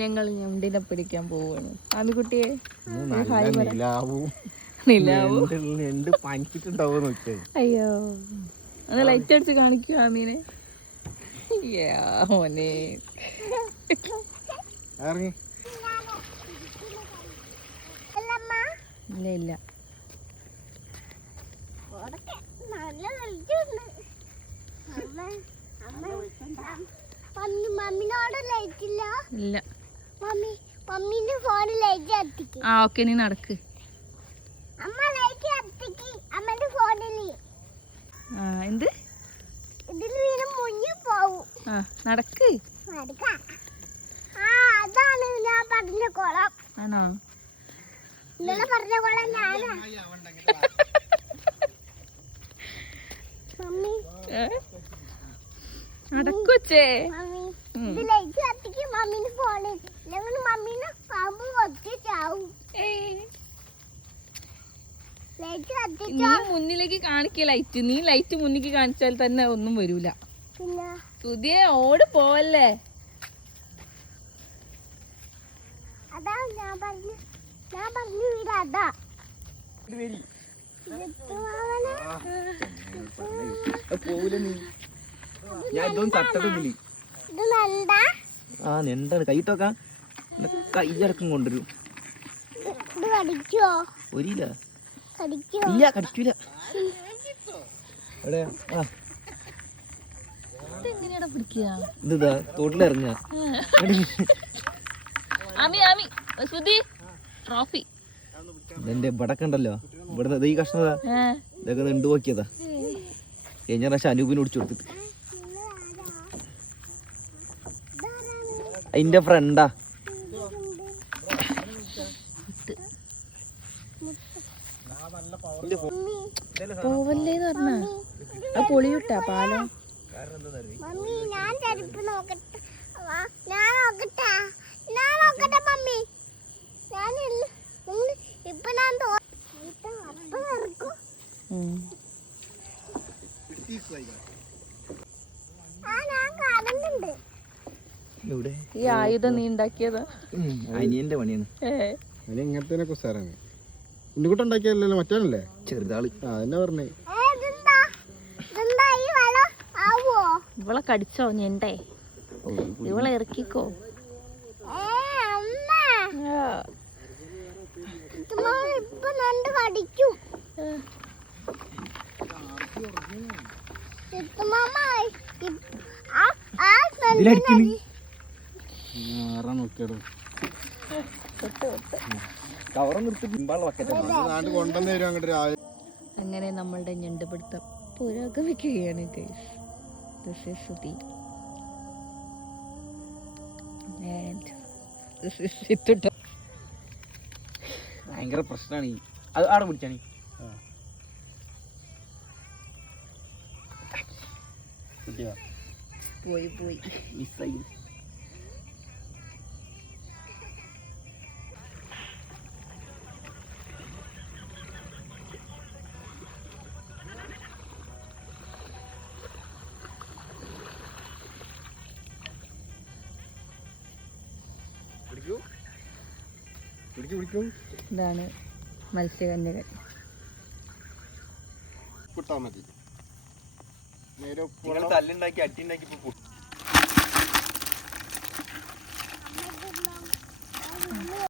ഞങ്ങൾ ഞണ്ടിനെ പിടിക്കാൻ പോവാണ്. ആമിക്കുട്ടിയെ അയ്യോ അത് ലൈറ്റ് അടിച്ച് കാണിക്കൂ ആമീനെ. മോനെ ഇല്ല ഇല്ല ഇല്ല. ആ ഓക്കെ നീ നടക്ക്. എന്ത് നടക്ക് ആണോ? നടക്കുവച്ചേ നീ മുന്നിലേക്ക് കാണിക്ക ലൈറ്റ്. നീ ലൈറ്റ് മുന്നിലേക്ക് കാണിച്ചാൽ തന്നെ ഒന്നും വരൂല. പുതിയ ഓട് പോവല്ലേ. എന്താണ് കൈട്ടോക്കാ കൈയടക്കം കൊണ്ടുവരും. ഒരില്ല ഇല്ല കടിക്കൂല. ഇതാ തോട്ടിലിറങ്ങ എന്റെ ഇവിടക്കണ്ടല്ലോ. ഇവിടെ ഈ കഷ്ണതാ ഇതൊക്കെ നീണ്ടു നോക്കിയതാ. കഴിഞ്ഞ പ്രാവശ്യം അനൂപിന് ഓടിച്ചു കൊടുത്തിട്ട് അതിന്റെ ഫ്രണ്ടാ. പോവല്ലേന്ന് പറഞ്ഞ പൊളിയുട്ടാ പാലം. ഈ ആയുധം നീ ഉണ്ടാക്കിയതാ? അനിയന്റെ പണിയാണ്. ഇങ്ങനത്തെ കുസാറാണ്. ഉണ്ണിക്കുട്ടുണ്ടാക്കിയല്ലോ മറ്റാണല്ലേ ചെറുതാള്. എന്നാ പറഞ്ഞേ ഇവളെ കടിച്ചോ ഞണ്ടേ? ഇവളെ ഇറക്കിക്കോ. അങ്ങനെ നമ്മളുടെ ഞണ്ടുപിടുത്തം പുരോഗമിക്കുകയാണ് guys. This is Sudhi and this is Sittu. ഭയങ്കര പ്രശ്നമാണ്. അത് ആടെ പിടിച്ചാണ് പോയി മിസ്സായി. ഇതാണ് മത്സ്യകന്യകൻ. മതി തല്ലുണ്ടാക്കി അട്ടിണ്ടാക്കി